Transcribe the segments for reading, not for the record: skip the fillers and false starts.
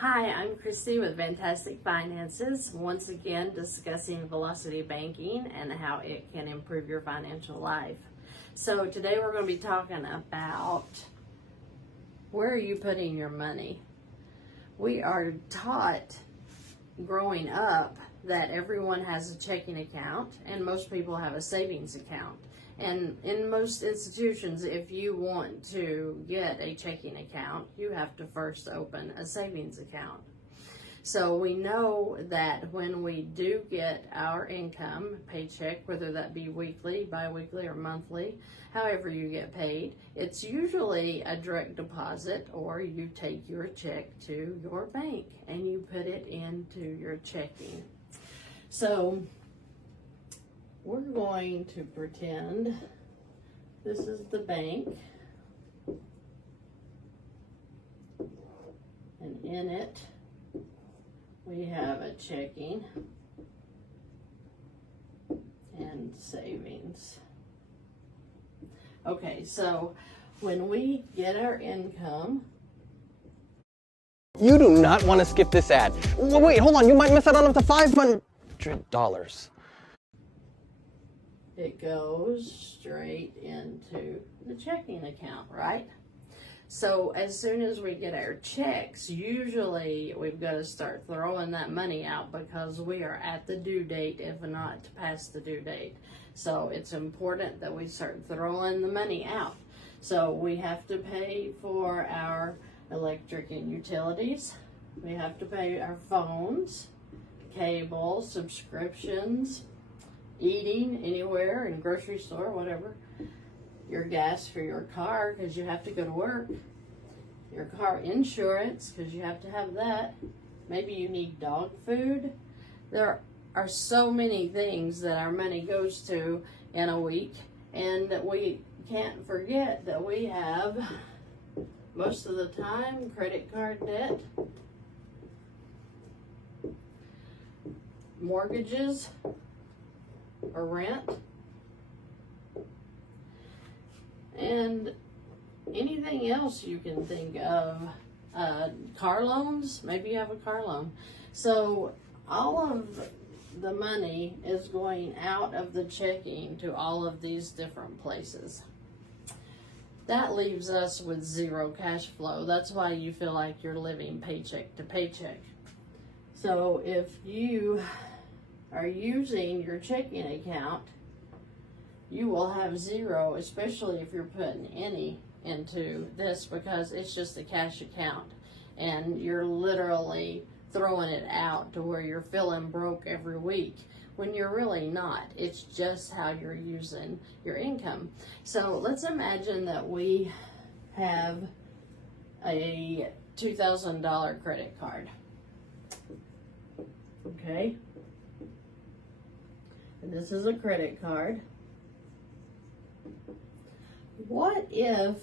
Hi, I'm Christy with Fantastic Finances, once again discussing velocity banking and how it can improve your financial life. So today we're going to be talking about where are you putting your money. We are taught growing up that everyone has a checking account and most people have a savings account. And in most institutions, if you want to get a checking account, you have to first open a savings account. So we know that when we do get our income, paycheck, whether that be weekly, bi-weekly, or monthly, however you get paid, it's usually a direct deposit, or you take your check to your bank and you put it into your checking. So we're going to pretend this is the bank, and in it we have a checking and savings. Okay, so when we get our income, you do not want to skip this ad. Wait, hold on, you might miss out on up to $500. it goes straight into the checking account, right? So as soon as we get our checks, usually we've got to start throwing that money out because we are at the due date, if not past the due date. So it's important that we start throwing the money out. So we have to pay for our electric and utilities. We have to pay our phones, cable, subscriptions, eating anywhere, in grocery store, whatever. Your gas for your car because you have to go to work. Your car insurance because you have to have that. Maybe you need dog food. There are so many things that our money goes to in a week, and that we can't forget that we have, most of the time, credit card debt, mortgages, or rent, and anything else you can think of. Car loans, maybe you have a car loan. So all of the money is going out of the checking to all of these different places. That leaves us with zero cash flow. That's why you feel like you're living paycheck to paycheck. So if you are using your checking account, you will have zero, especially if you're putting any into this, because it's just a cash account and you're literally throwing it out to where you're feeling broke every week when you're really not. It's just how you're using your income. So let's imagine that we have a $2,000 credit card. Okay? And this is a credit card. What if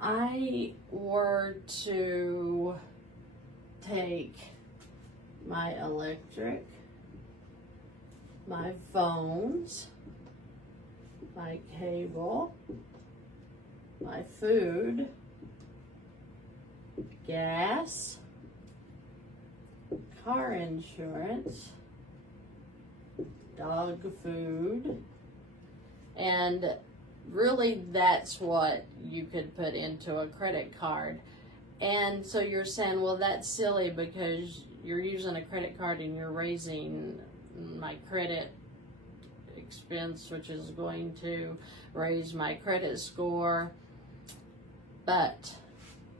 I were to take my electric, my phones, my cable, my food, gas, car insurance, dog food, and really that's what you could put into a credit card. And so you're saying, well, that's silly because you're using a credit card and you're raising my credit expense, which is going to raise my credit score. But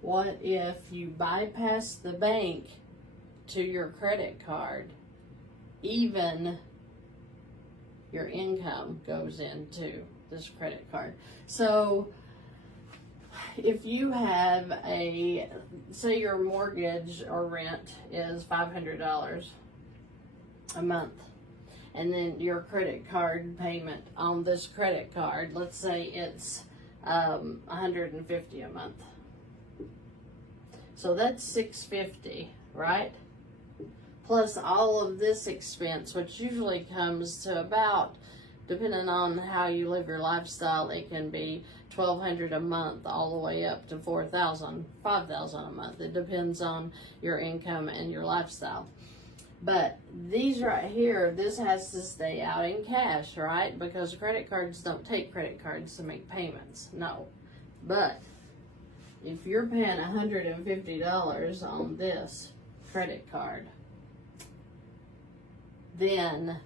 what if you bypass the bank to your credit card? Even your income goes into this credit card. So if you have say your mortgage or rent is $500 a month, and then your credit card payment on this credit card, let's say it's $150 a month. So that's $650, right? Plus all of this expense, which usually comes to about Depending on how you live your lifestyle, it can be $1,200 a month all the way up to $4,000, $5,000 a month. It depends on your income and your lifestyle. But these right here, this has to stay out in cash, right? Because credit cards don't take credit cards to make payments. No. But if you're paying $150 on this credit card, then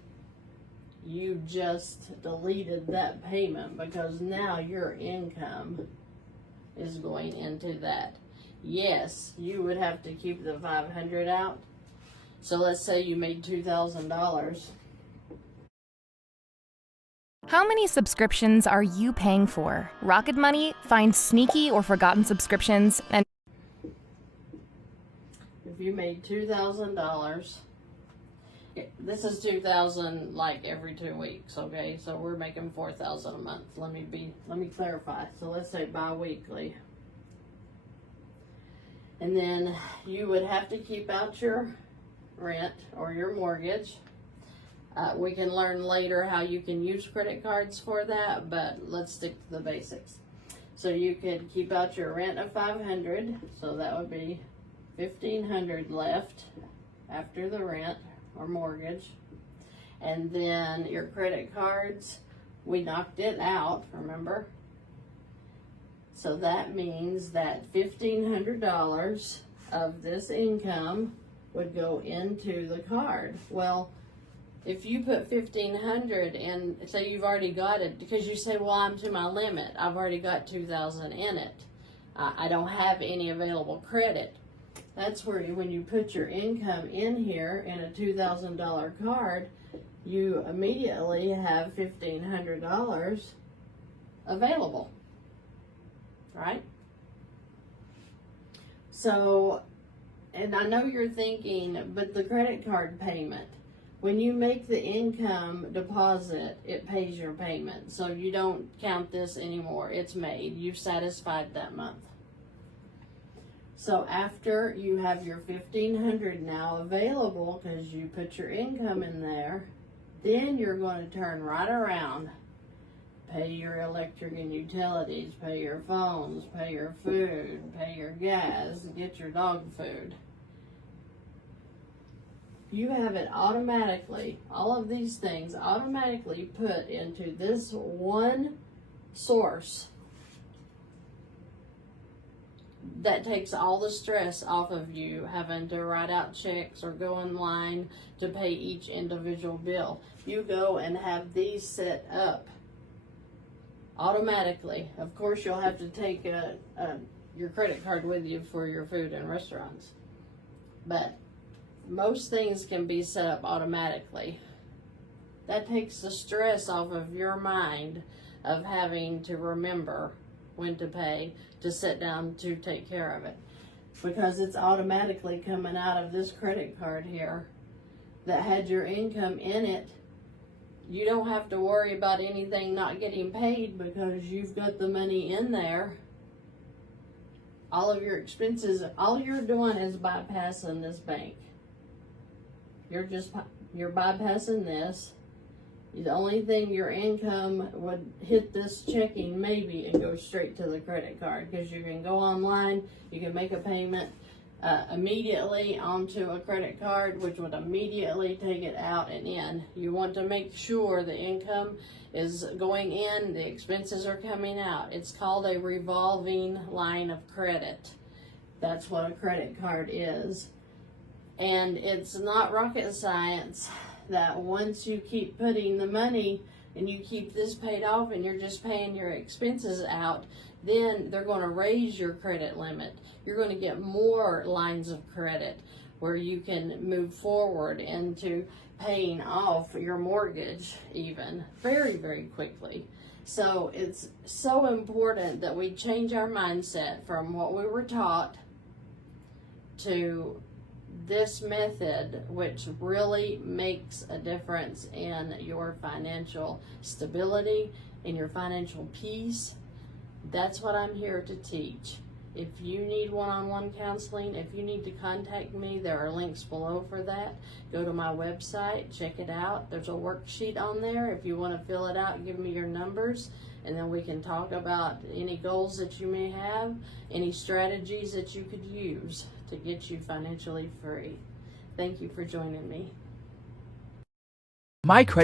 you just deleted that payment because now your income is going into that. Yes, you would have to keep the $500 out. So let's say you made $2,000. How many subscriptions are you paying for? Rocket Money finds sneaky or forgotten subscriptions and If you made $2,000, this is $2,000 like every 2 weeks, okay? So we're making $4,000 a month. Let me clarify. So let's say bi-weekly. And then you would have to keep out your rent or your mortgage. We can learn later how you can use credit cards for that, but let's stick to the basics. So you could keep out your rent of $500, so that would be $1,500 left after the rent or mortgage. And then your credit cards, we knocked it out, remember? So that means that $1,500 of this income would go into the card. Well, if you put $1,500 in, say you've already got it, because you say, well, I'm to my limit. I've already got $2,000 in it. I don't have any available credit. That's where when you put your income in here in a $2,000 card, you immediately have $1,500 available, right? So, and I know you're thinking, but the credit card payment, when you make the income deposit, it pays your payment. So you don't count this anymore. It's made. You've satisfied that month. So after you have your $1,500 now available because you put your income in there, then you're going to turn right around. Pay your electric and utilities, pay your phones, pay your food, pay your gas, get your dog food. You have it automatically, all of these things automatically put into this one source that takes all the stress off of you having to write out checks or go in line to pay each individual bill. You go and have these set up automatically. Of course, you'll have to take your credit card with you for your food and restaurants, but most things can be set up automatically. That takes the stress off of your mind of having to remember when to pay, to sit down to take care of it, because it's automatically coming out of this credit card here that had your income in it. You don't have to worry about anything not getting paid because you've got the money in there. All of your expenses, all you're doing is bypassing this bank. You're bypassing this. The only thing your income would hit this checking maybe and go straight to the credit card, because you can go online, you can make a payment immediately onto a credit card, which would immediately take it out and in. You want to make sure the income is going in, the expenses are coming out. It's called a revolving line of credit. That's what a credit card is. And it's not rocket science that once you keep putting the money and you keep this paid off and you're just paying your expenses out, then they're going to raise your credit limit. You're going to get more lines of credit where you can move forward into paying off your mortgage even very, very quickly. So it's so important that we change our mindset from what we were taught to this method, which really makes a difference in your financial stability, in your financial peace. That's what I'm here to teach. If you need one-on-one counseling, if you need to contact me, there are links below for that. Go to my website, check it out. There's a worksheet on there. If you want to fill it out, give me your numbers, and then we can talk about any goals that you may have, any strategies that you could use to get you financially free. Thank you for joining me. My credit